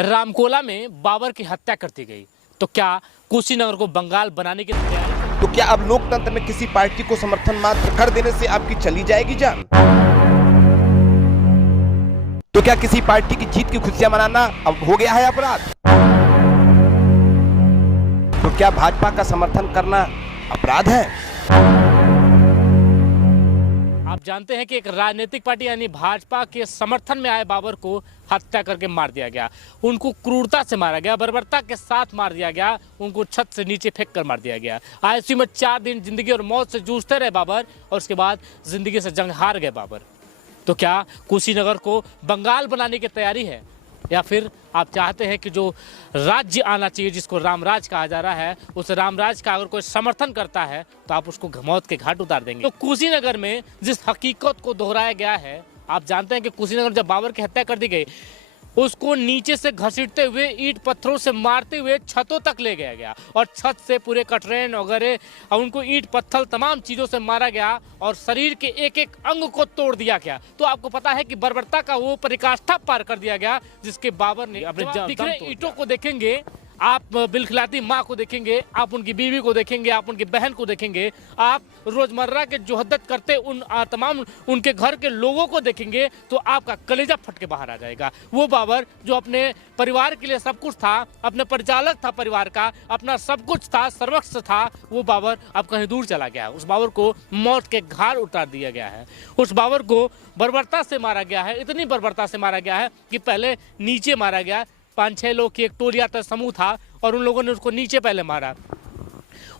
रामकोला में बाबर की हत्या कर दी गई, तो क्या कुशीनगर को बंगाल बनाने की तैयारी? तो क्या अब लोकतंत्र में किसी पार्टी को समर्थन मात्र कर देने से आपकी चली जाएगी जान? तो क्या किसी पार्टी की जीत की खुशियां मनाना अब हो गया है अपराध? तो क्या भाजपा का समर्थन करना अपराध है? आप जानते हैं कि एक राजनीतिक पार्टी यानी भाजपा के समर्थन में आए बाबर को हत्या करके मार दिया गया। उनको क्रूरता से मारा गया, बर्बरता के साथ मार दिया गया, उनको छत से नीचे फेंक कर मार दिया गया। आईसीयू में 4 दिन जिंदगी और मौत से जूझते रहे बाबर और उसके बाद जिंदगी से जंग हार गए बाबर। तो क्या कुशीनगर को बंगाल बनाने की तैयारी है, या फिर आप चाहते हैं कि जो राज्य आना चाहिए जिसको रामराज कहा जा रहा है, उस रामराज का अगर कोई समर्थन करता है तो आप उसको मौत के घाट उतार देंगे? तो कुशीनगर में जिस हकीकत को दोहराया गया है, आप जानते हैं कि कुशीनगर जब बाबर की हत्या कर दी गई, उसको नीचे से घसीटते हुए ईंट पत्थरों से मारते हुए छतों तक ले गया गया और छत से पूरे कटरेन वगैरह और उनको ईंट पत्थर तमाम चीज़ों से मारा गया और शरीर के एक एक अंग को तोड़ दिया गया। तो आपको पता है कि बर्बरता का वो पराकाष्ठा पार कर दिया गया जिसके बाबर ने अपने बिखरे ईंटों को देखेंगे, आप बिलखिलाती माँ को देखेंगे, आप उनकी बीवी को देखेंगे, आप उनकी बहन को देखेंगे, आप रोजमर्रा के जोहदत करते उन तमाम उनके घर के लोगों को देखेंगे तो आपका कलेजा फट के बाहर आ जाएगा। वो बाबर जो अपने परिवार के लिए सब कुछ था, अपने परिचालक था परिवार का, अपना सब कुछ था, सर्वस्व था, वो बाबर अब कहीं दूर चला गया। उस बाबर को मौत के घाट उतार दिया गया है। उस बाबर को बर्बरता से मारा गया है, इतनी बर्बरता से मारा गया है कि पहले नीचे मारा गया। 5-6 लोग की एक टोलिया था, समूह था, और उन लोगों ने उसको नीचे पहले मारा।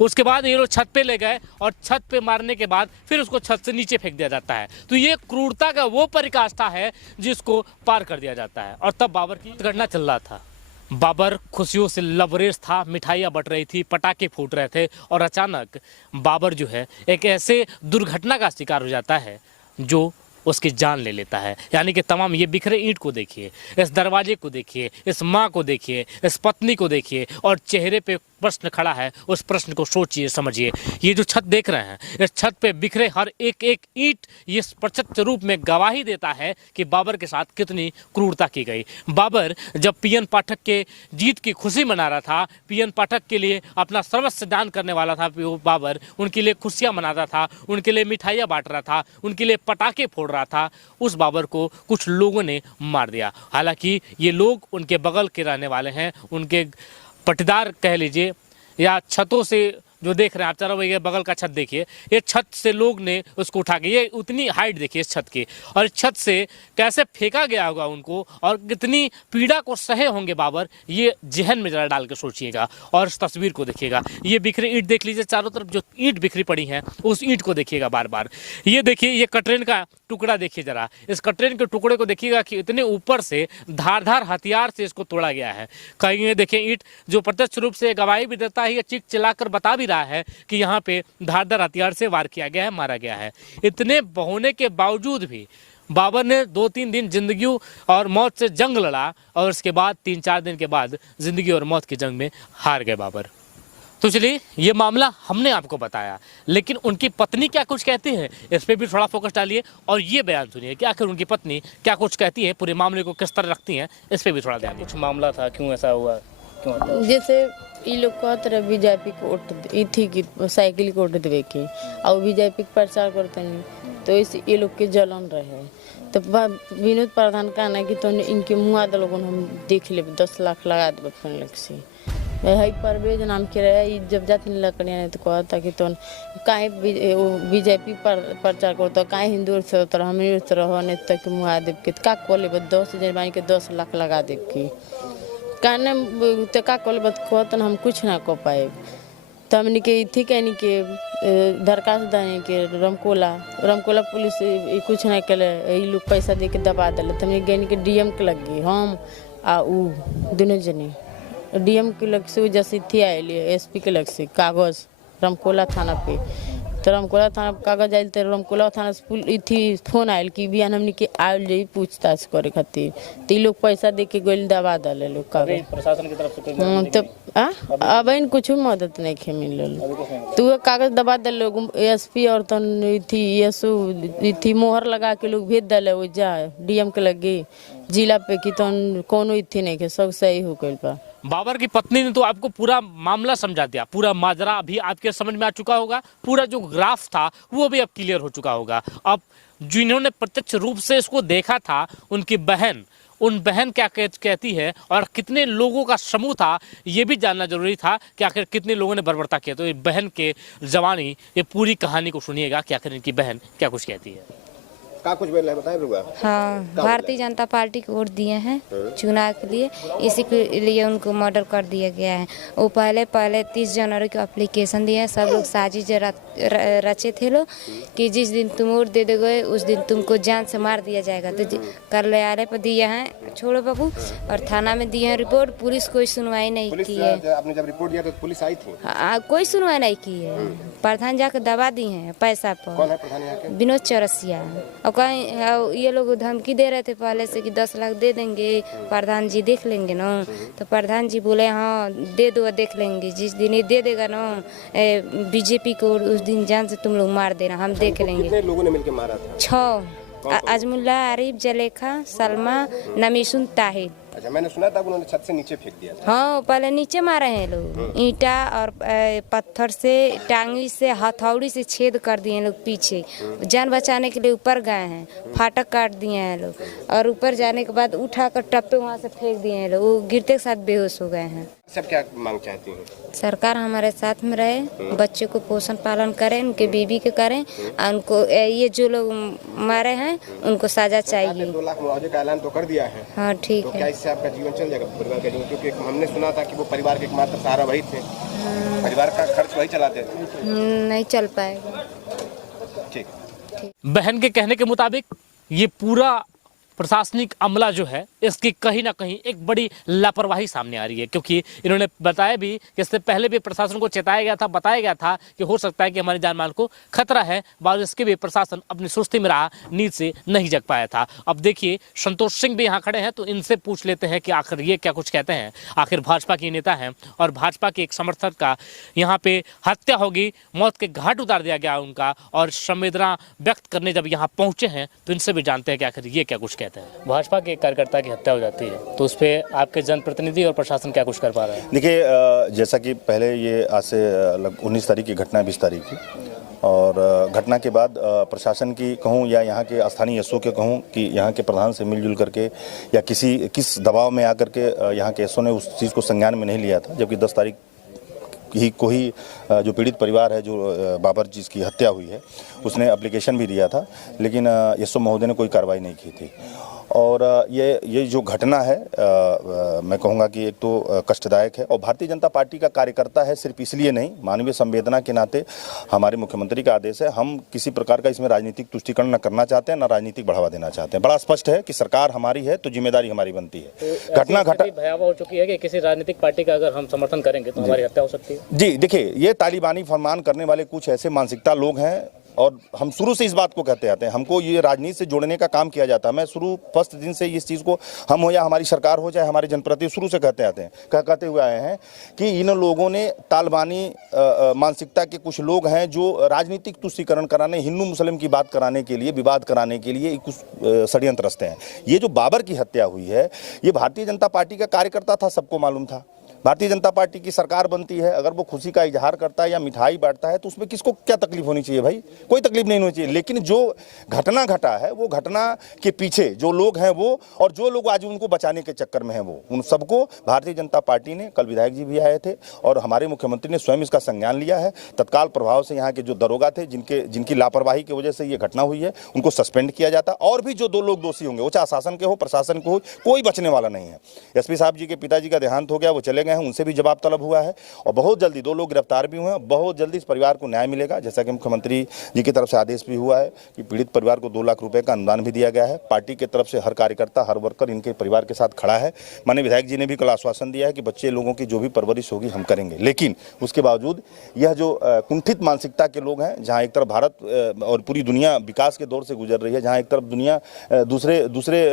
उसके बाद ये लोग छत पे ले गए और छत पे मारने के बाद फिर उसको छत से नीचे फेंक दिया जाता है। तो ये क्रूरता का वो पराकाष्ठा है जिसको पार कर दिया जाता है। और तब बाबर की घटना चल रहा था, बाबर खुशियों से लबरेज था, मिठाइयाँ बट रही थी, पटाखे फूट रहे थे, और अचानक बाबर जो है एक ऐसे दुर्घटना का शिकार हो जाता है जो उसकी जान ले लेता है। यानी कि तमाम ये बिखरे ईंट को देखिए, इस दरवाजे को देखिए, इस माँ को देखिए, इस पत्नी को देखिए, और चेहरे पे प्रश्न खड़ा है। उस प्रश्न को सोचिए, समझिए। ये जो छत देख रहे हैं, इस छत पे बिखरे हर एक एक ईंट ये प्रत्यक्ष रूप में गवाही देता है कि बाबर के साथ कितनी क्रूरता की गई। बाबर जब पीएन पाठक के जीत की खुशी मना रहा था, पीएन पाठक के लिए अपना सर्वस्व दान करने वाला था बाबर, उनके लिए खुशियाँ मनाता था, उनके लिए मिठाइयाँ बांट रहा था, उनके लिए पटाखे फोड़ रहा था, उस बाबर को कुछ लोगों ने मार दिया। हालांकि ये लोग उनके बगल के रहने वाले हैं, उनके पटीदार कह लीजिए, या छतों से जो देख रहे हैं आप, चारों भैया बगल का छत देखिए, ये छत से लोग ने उसको उठा के, ये उतनी हाइट देखिए इस छत की, और इस छत से कैसे फेंका गया होगा उनको और कितनी पीड़ा को सहे होंगे बाबर, ये जहन में जरा डाल के सोचिएगा। और इस तस्वीर को देखिएगा, ये बिखरे ईंट देख लीजिए, चारों तरफ जो ईंट बिखरी पड़ी हैं उस ईंट को देखिएगा बार बार। ये देखिए, ये कटरेन का टुकड़ा देखिए जरा, इस कटरेन के टुकड़े को देखिएगा कि इतने ऊपर से धारदार हथियार से इसको तोड़ा गया है। कहीं ये देखें ईंट जो प्रत्यक्ष रूप से गवाही भी देता है, ये चीख चिल्लाकर बता भी रहा है कि यहाँ पे धारदार हथियार से वार किया गया है, मारा गया है। इतने होने के बावजूद भी बाबर ने 2-3 दिन जिंदगी और मौत से जंग लड़ा, और उसके बाद 3-4 दिन के बाद जिंदगी और मौत की जंग में हार गए बाबर। तो चलिए, ये मामला हमने आपको बताया, लेकिन उनकी पत्नी क्या कुछ कहती है, इस पर भी थोड़ा फोकस डालिए और ये बयान सुनिए कि आखिर उनकी पत्नी क्या कुछ कहती है, पूरे मामले को किस तरह रखती हैं, इस पर भी थोड़ा ध्यान। कुछ मामला था, क्यों ऐसा हुआ, क्यों? जैसे ये लोग कहते रहे बीजेपी को वोट थी कि साइकिल को वोट देवे की, और बीजेपी का प्रचार करते नहीं, तो इस ये लोग के जलन रहे। तो विनोद प्रधान कहना है कि तो इनके मुँह लोगों हम देख ले 10 लाख लगा देवे फोन लग से। है परवेज नाम के रहे, जब जाते लकड़िया नहीं तो कहता कि तो काहे बीजेपी प्रचार करता, काहे हिंदू से तो हम रहो नहीं तक मुँह देव के का कोले 10 जन के 10 लाख लगा देव की कहने तो का कोले कहते हम कुछ ना कर पाए। तो हमने के थी कहनी के दरखास्त देने के रामकोला पुलिस कुछ नहीं कले, ये लोग पैसा दे के दबा दिले। तो हमने गए के डीएम के लग गई, हम आ दोनों जने डीएम के लग से जैसे थी आए एसपी के लग से कागज रामकोला थाना पे तो रमकोला थाना कागज आयल तो रमकोला थाना से थी फोन आयल कि बिहान हमने के आयल जाई पूछताछ करे खातिर, तो लोग पैसा दे के गोल दबा दले लोग कागज प्रशासन की तरफ से कोई तो अब इन कुछ मदद नहीं खे मिलल, तो कागज दबा दल लोग एसपी और तन थी एसओ थी मोहर लगा के लोग भेज दले वो जा डीएम के लगे जिला पे कि तन कोनो इथी नहीं के सब सही हो गइल बा। बाबर की पत्नी ने तो आपको पूरा मामला समझा दिया, पूरा माजरा अभी आपके समझ में आ चुका होगा, पूरा जो ग्राफ था वो भी अब क्लियर हो चुका होगा। अब जिन्होंने प्रत्यक्ष रूप से इसको देखा था उनकी बहन, उन बहन क्या कहती है और कितने लोगों का समूह था ये भी जानना जरूरी था कि आखिर कितने लोगों ने बर्बरता किया। तो ये बहन के जवानी ये पूरी कहानी को सुनिएगा कि आखिर इनकी बहन क्या कुछ कहती है। क्या कुछ बोल रहे हैं बताएं। हाँ, भारतीय जनता पार्टी को वोट दिए हैं चुनाव के लिए, इसी के लिए उनको मर्डर कर दिया गया है। वो पहले 30 जनवरी को एप्लीकेशन दिए हैं, सब लोग साजिश रचे थे लोग कि जिस दिन तुम वोट दे दोगे उस दिन तुमको जान से मार दिया जाएगा। तो कार्यालय पर दिए हैं छोड़ो बाबू और थाना में दिए हैं रिपोर्ट, पुलिस कोई सुनवाई नहीं की है। आपने जब रिपोर्ट दिया तो पुलिस आई थी? कोई सुनवाई नहीं की है, प्रधान जाकर दबा दी है पैसा पर। कौन है प्रधान यहाँ के? विनोद चौरसिया। और कहीं ये लोग धमकी दे रहे थे पहले से कि 10 लाख दे देंगे, प्रधान जी देख लेंगे ना। तो प्रधान जी बोले हाँ दे दो देख लेंगे, जिस दिन ये दे देगा ना बीजेपी को उस दिन जान से तुम लोग मार देना, हम देख लेंगे। कितने लोगों ने मिलकर मारा था? 6 आजमुल्ला, आरिफ, जलेखा, सलमा, नमीसुन, ताहिर। अच्छा, मैंने सुना था उन्होंने छत से नीचे फेंक दिया था। हाँ, पहले नीचे मारे हैं लोग, ईंटा और पत्थर से, टांगी से, हथौड़ी से छेद कर दिए हैं लोग। पीछे जान बचाने के लिए ऊपर गए हैं, फाटक काट दिए हैं लोग और ऊपर जाने के बाद उठाकर टप्पे वहाँ से फेंक दिए हैं लोग। वो गिरते के साथ बेहोश हो गए हैं। सब क्या मांग चाहती हैं? सरकार हमारे साथ में रहे, बच्चे को पोषण पालन करें, उनके बीबी के करें, उनको ये जो लोग मारे हैं उनको सजा चाहिए। 2 लाख मुआवजे का ऐलान तो कर दिया है। हाँ ठीक तो है। क्या इससे आपका जीवन चल जाएगा, परिवार का जीवन? क्योंकि हमने सुना था कि वो परिवार के एकमात्र सहारा वही थे, परिवार का खर्च वही चलाते थे। नहीं चल पाएगा। ठीक। बहन के कहने के मुताबिक ये पूरा प्रशासनिक अमला जो है इसकी कहीं ना कहीं एक बड़ी लापरवाही सामने आ रही है, क्योंकि इन्होंने बताया भी कि इससे पहले भी प्रशासन को चेताया गया था, बताया गया था कि हो सकता है कि हमारी जान माल को खतरा है, बावजूद इसके भी प्रशासन अपनी सुस्ती में रहा, नींद से नहीं जग पाया था। अब देखिए संतोष सिंह भी यहाँ खड़े हैं, तो इनसे पूछ लेते हैं कि आखिर ये क्या कुछ कहते हैं। आखिर भाजपा के नेता हैं और भाजपा के एक समर्थक का यहाँ पे हत्या होगी, मौत के घाट उतार दिया गया उनका, और संवेदना व्यक्त करने जब यहाँ पहुंचे हैं तो इनसे भी जानते हैं कि आखिर ये क्या कुछ कहते हैं। भाजपा के कार्यकर्ता की हत्या हो जाती है तो उस पर आपके जनप्रतिनिधि और प्रशासन क्या कुछ कर पा रहा है? देखिए, जैसा कि पहले ये आज से लगभग 19 तारीख की घटना है, 20 तारीख की, और घटना के बाद प्रशासन की कहूँ या यहाँ के स्थानीय एसओ के कहूँ कि यहाँ के प्रधान से मिलजुल करके या किस दबाव में आकर के यहाँ के एसओ ने उस चीज़ को संज्ञान में नहीं लिया था, जबकि 10 तारीख ही जो पीड़ित परिवार है, जो बाबर जिसकी हत्या हुई है, उसने एप्लीकेशन भी दिया था, लेकिन एसओ महोदय ने कोई कार्रवाई नहीं की थी। और ये जो घटना है मैं कहूँगा कि एक तो कष्टदायक है, और भारतीय जनता पार्टी का कार्यकर्ता है सिर्फ इसलिए नहीं, मानवीय संवेदना के नाते हमारे मुख्यमंत्री का आदेश है, हम किसी प्रकार का इसमें राजनीतिक तुष्टीकरण न करना चाहते हैं, न राजनीतिक बढ़ावा देना चाहते हैं। बड़ा स्पष्ट है कि सरकार हमारी है तो जिम्मेदारी हमारी बनती है। घटना भयावह हो चुकी है कि किसी राजनीतिक पार्टी का अगर हम समर्थन करेंगे तो हमारी हत्या हो सकती है। जी देखिए, ये तालिबानी फरमान करने वाले कुछ ऐसे मानसिकता लोग हैं, और हम शुरू से इस बात को कहते आते हैं, हमको ये राजनीति से जोड़ने का काम किया जाता है। मैं शुरू फर्स्ट दिन से इस चीज़ को, हम हो या हमारी सरकार हो चाहे हमारे जनप्रतिनिधि, शुरू से कहते आते हैं, कहते हुए आए हैं कि इन लोगों ने तालिबानी मानसिकता के कुछ लोग हैं जो राजनीतिक तुष्टीकरण कराने, हिंदू मुस्लिम की बात कराने के लिए, विवाद कराने के लिए कुछ षड्यंत्र रचते हैं। ये जो बाबर की हत्या हुई है, ये भारतीय जनता पार्टी का कार्यकर्ता था, सबको मालूम था। भारतीय जनता पार्टी की सरकार बनती है, अगर वो खुशी का इजहार करता है या मिठाई बांटता है तो उसमें किसको क्या तकलीफ होनी चाहिए भाई? कोई तकलीफ नहीं होनी चाहिए। लेकिन जो घटना घटा है, वो घटना के पीछे जो लोग हैं वो, और जो लोग आज उनको बचाने के चक्कर में हैं वो, उन सबको भारतीय जनता पार्टी ने, कल विधायक जी भी आए थे और हमारे मुख्यमंत्री ने स्वयं इसका संज्ञान लिया है। तत्काल प्रभाव से यहाँ के जो दरोगा थे, जिनकी लापरवाही की वजह से ये घटना हुई है, उनको सस्पेंड किया जाता, और भी जो 2 लोग दोषी होंगे, वो चाहे शासन के हो, प्रशासन के हो, कोई बचने वाला नहीं है। एसपी साहब जी के पिताजी का देहांत हो गया, वो चले गए गए हैं उनसे भी जवाब तलब हुआ है और बहुत जल्दी 2 लोग गिरफ्तार भी हुए हैं। बहुत जल्दी इस परिवार को न्याय मिलेगा, जैसा कि मुख्यमंत्री जी की तरफ से आदेश भी हुआ है कि पीड़ित परिवार को 2 लाख रुपए का अनुदान भी दिया गया है। पार्टी की तरफ से हर कार्यकर्ता, हर वर्कर इनके परिवार के साथ खड़ा है। माननीय विधायक जी ने भी कल आश्वासन दिया है कि बच्चे लोगों की जो भी परवरिश होगी हम करेंगे, लेकिन उसके बावजूद यह जो कुंठित मानसिकता के लोग हैं, जहां एक तरफ भारत और पूरी दुनिया विकास के दौर से गुजर रही है, जहां एक तरफ दुनिया दूसरे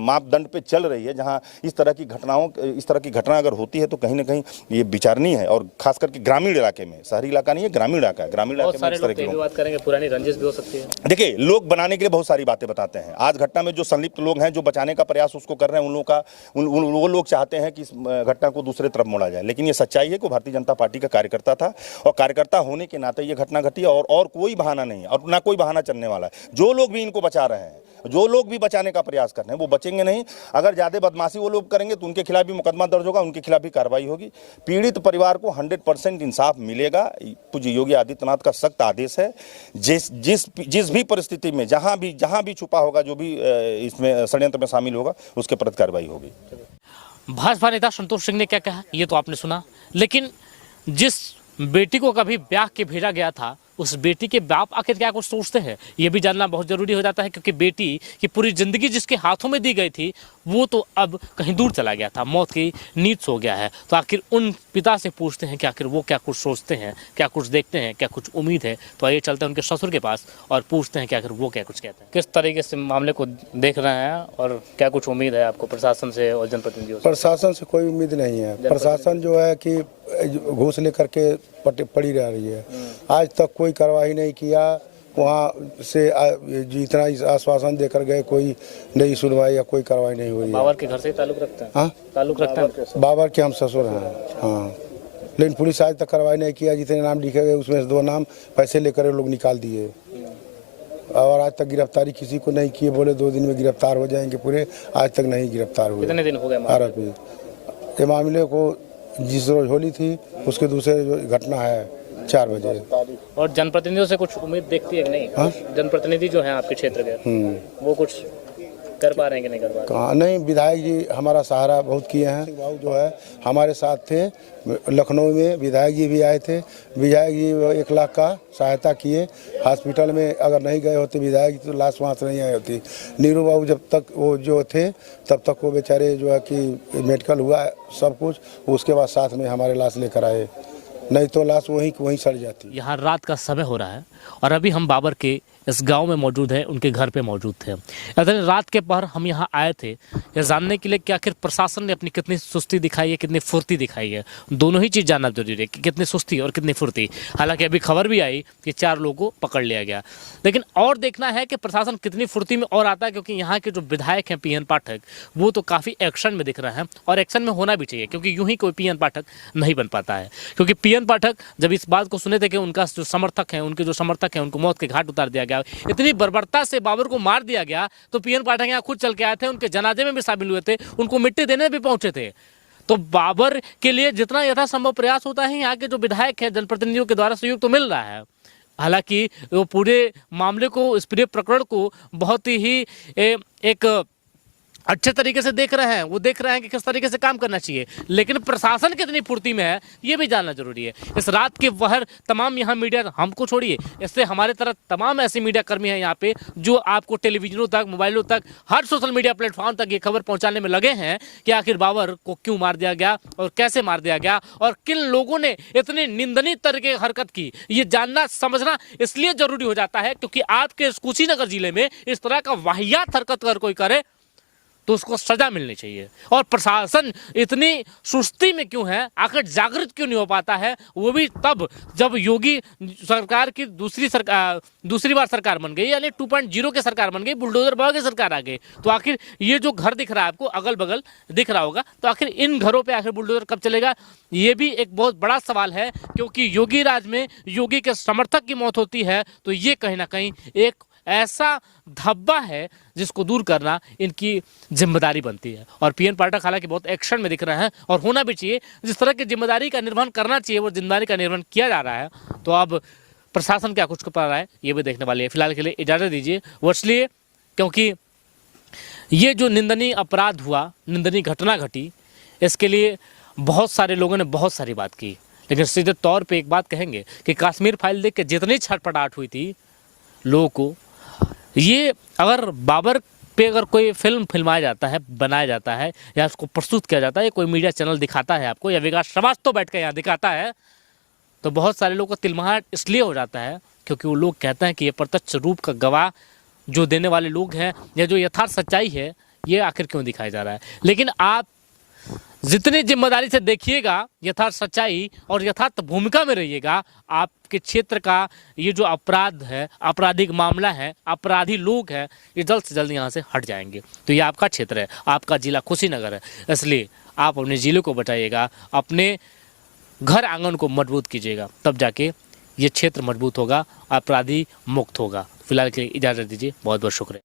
मापदंड पे चल रही है, जहां इस तरह की घटना अगर होती है तो कहीं ना कहीं ये विचारणीय है। और खास करके ग्रामीण इलाके में, शहरी इलाका नहीं है, ग्रामीण इलाका है। ग्रामीण इलाके में इस तरह की बात करेंगे, पुरानी रंजिश भी हो सकती है। देखिए, लोग बनाने के लिए बहुत सारी बातें बताते हैं। आज घटना में जो संलिप्त लोग हैं, जो बचाने का प्रयास उसको कर रहे हैं, वो लोग चाहते हैं कि इस घटना को दूसरे तरफ मोड़ा जाए, लेकिन ये सच्चाई है कि भारतीय जनता पार्टी का कार्यकर्ता था और कार्यकर्ता होने के नाते ये घटना घटी और कोई बहाना नहीं है और ना कोई बहाना चलने वाला है। जो लोग भी इनको बचा रहे हैं, जो लोग भी बचाने का प्रयास कर रहे हैं, वो बचेंगे नहीं। अगर ज्यादा बदमाशी वो लोग करेंगे तो उनके खिलाफ भी मुकदमा दर्ज होगा, उनके खिलाफ भी कार्रवाई होगी। पीड़ित परिवार को 100% इंसाफ मिलेगा। पूज्य योगी आदित्यनाथ का सख्त आदेश है, जिस भी परिस्थिति में जहां भी छुपा होगा, जो भी इसमें षड्यंत्र में शामिल होगा, उसके प्रति कार्रवाई होगी। भाजपा नेता संतोष सिंह ने क्या कहा ये तो आपने सुना, लेकिन जिस बेटी को कभी ब्याह के भेजा गया था, उस बेटी के बाप आखिर क्या कुछ सोचते हैं, ये भी जानना बहुत जरूरी हो जाता है, क्योंकि बेटी की पूरी जिंदगी जिसके हाथों में दी गई थी वो तो अब कहीं दूर चला गया था, मौत की नींद सो गया है। तो आखिर उन पिता से पूछते हैं कि आखिर वो क्या कुछ सोचते हैं, क्या कुछ देखते हैं, क्या कुछ उम्मीद है। तो आइए चलते हैं उनके ससुर के पास और पूछते हैं कि आखिर वो क्या कुछ कहते हैं। किस तरीके से मामले को देख रहे हैं और क्या कुछ उम्मीद है आपको प्रशासन से और जनप्रतिनिधियों से? प्रशासन से कोई उम्मीद नहीं है। प्रशासन जो है कि घूस लेकर के पड़ी रह रही है। आज तक कोई कार्रवाई नहीं किया। वहाँ से जितना आश्वासन देकर गए, कोई नई सुनवाई या कोई कार्रवाई नहीं हुई है। बाबर के घर से ताल्लुक रखते हैं? हाँ, ताल्लुक रखते हैं। बाबर के हम ससुर हैं। हाँ, लेकिन पुलिस आज तक कार्रवाई नहीं किया। जितने नाम लिखे गए उसमें से 2 नाम पैसे लेकर लोग निकाल दिए और आज तक गिरफ्तारी किसी को नहीं किए। बोले 2 दिन में गिरफ्तार हो जाएंगे पूरे, आज तक नहीं गिरफ्तार हुए। कितने दिन हो गए आरोपी? ये मामले को जिस रोज होली थी उसके दूसरे जो घटना है 4 बजे। और जनप्रतिनिधियों से कुछ उम्मीद देखती है कि नहीं? हाँ? जनप्रतिनिधि जो हैं आपके क्षेत्र के, वो कुछ कर पा रहे हैं कि नहीं कर पा रहे? कहाँ नहीं, विधायक जी हमारा सहारा बहुत किए हैं। बाबू जो है हमारे साथ थे लखनऊ में, विधायक जी भी आए थे। विधायक जी 1 लाख का सहायता किए। हॉस्पिटल में अगर नहीं गए होते विधायक जी तो लाश वहाँ से नहीं आई होती। नीरू बाबू जब तक वो जो थे तब तक वो बेचारे जो है कि मेडिकल हुआ सब कुछ, उसके बाद साथ में हमारे लाश लेकर आए, नहीं तो लाश वहीं सड़ जाती। यहाँ रात का समय हो रहा है और अभी हम बाबर के इस गांव में मौजूद है, उनके घर पे मौजूद थे। रात के पहर हम यहाँ आए थे ये जानने के लिए कि आखिर प्रशासन ने अपनी कितनी सुस्ती दिखाई है, कितनी फुर्ती दिखाई है। दोनों ही चीज़ जानना जरूरी है कि कितनी सुस्ती और कितनी फुर्ती। हालांकि अभी खबर भी आई कि 4 लोगों को पकड़ लिया गया, लेकिन और देखना है कि प्रशासन कितनी फुर्ती में और आता है, क्योंकि यहाँ के जो विधायक हैं पीएन पाठक, वो तो काफ़ी एक्शन में दिख रहे हैं और एक्शन में होना भी चाहिए, क्योंकि यूं ही कोई पीएन पाठक नहीं बन पाता है। क्योंकि पीएन पाठक जब इस बात को सुने थे कि उनका जो समर्थक है, उनके जो समर्थक हैं, उनको मौत के घाट उतार दिया गया, इतनी बर्बरता से बाबर को मार दिया गया, तो पीएन पाठक यहाँ खुद चल के आए थे, उनके जनाजे में भी शामिल हुए थे, उनको मिट्टी देने भी पहुंचे थे। तो बाबर के लिए जितना यथासंभव प्रयास होता है, यहाँ के जो विधायक हैं जनप्रतिनिधियों के द्वारा सहयोग तो मिल रहा है। हालांकि वो पूरे मामले को, इस पूरे प्रकरण को बहुत ही एक अच्छे तरीके से देख रहे हैं। वो देख रहे हैं कि किस तरीके से काम करना चाहिए, लेकिन प्रशासन कितनी फुर्ती में है ये भी जानना जरूरी है। इस रात के वहर तमाम यहाँ मीडिया, हमको छोड़िए, इससे हमारे तरह तमाम ऐसे मीडिया कर्मी हैं यहाँ पे जो आपको टेलीविजनों तक, मोबाइलों तक, हर सोशल मीडिया प्लेटफॉर्म तक ये खबर पहुंचाने में लगे हैं कि आखिर बाबर को क्यों मार दिया गया और कैसे मार दिया गया और किन लोगों ने इतनी निंदनीय तरीके की हरकत की। ये जानना समझना इसलिए जरूरी हो जाता है क्योंकि आपके कुशीनगर जिले में इस तरह का वाहियात हरकत अगर कोई करे तो उसको सजा मिलनी चाहिए। और प्रशासन इतनी सुस्ती में क्यों है, आखिर जागृत क्यों नहीं हो पाता है, वो भी तब जब योगी सरकार की दूसरी बार सरकार बन गई, यानी 2.0 की सरकार बन गई, बुलडोजर बाबा की सरकार आ गई। तो आखिर ये जो घर दिख रहा है आपको, अगल बगल दिख रहा होगा, तो आखिर इन घरों पे आखिर बुलडोजर कब चलेगा, ये भी एक बहुत बड़ा सवाल है। क्योंकि योगी राज में योगी के समर्थक की मौत होती है तो ये कहीं ना कहीं एक ऐसा धब्बा है जिसको दूर करना इनकी जिम्मेदारी बनती है। और पीएन पाठक हालांकि बहुत एक्शन में दिख रहे हैं और होना भी चाहिए। जिस तरह की जिम्मेदारी का निर्वहन करना चाहिए वो जिम्मेदारी का निर्वहन किया जा रहा है। तो अब प्रशासन क्या कुछ कर पा रहा है ये भी देखने वाले है। फिलहाल के लिए इजाज़त दीजिए इसलिए क्योंकि ये जो निंदनीय अपराध हुआ, निंदनीय घटना घटी, इसके लिए बहुत सारे लोगों ने बहुत सारी बात की, लेकिन सीधे तौर पे एक बात कहेंगे कि कश्मीर फाइल देख के जितनी छटपटाहट हुई थी लोगों को, ये अगर बाबर पे अगर कोई फिल्म फिल्माया जाता है, बनाया जाता है या उसको प्रस्तुत किया जाता है, कोई मीडिया चैनल दिखाता है आपको या विकास श्रीवास्तव बैठ कर यहाँ दिखाता है, तो बहुत सारे लोगों को तिलमहाट इसलिए हो जाता है क्योंकि वो लोग कहते हैं कि ये प्रत्यक्ष रूप का गवाह जो देने वाले लोग हैं या जो यथार्थ सच्चाई है ये आखिर क्यों दिखाया जा रहा है। लेकिन आप जितनी जिम्मेदारी से देखिएगा यथार्थ सच्चाई और यथार्थ भूमिका में रहिएगा, आपके क्षेत्र का ये जो अपराध है, आपराधिक मामला है, अपराधी लोग हैं, ये जल्द से जल्द यहाँ से हट जाएंगे। तो ये आपका क्षेत्र है, आपका जिला कुशीनगर है, इसलिए आप अपने जिले को बचाइएगा, अपने घर आंगन को मजबूत कीजिएगा, तब जाके ये क्षेत्र मजबूत होगा, अपराधी मुक्त होगा। फिलहाल के लिए इजाज़त दीजिए, बहुत बहुत शुक्रिया।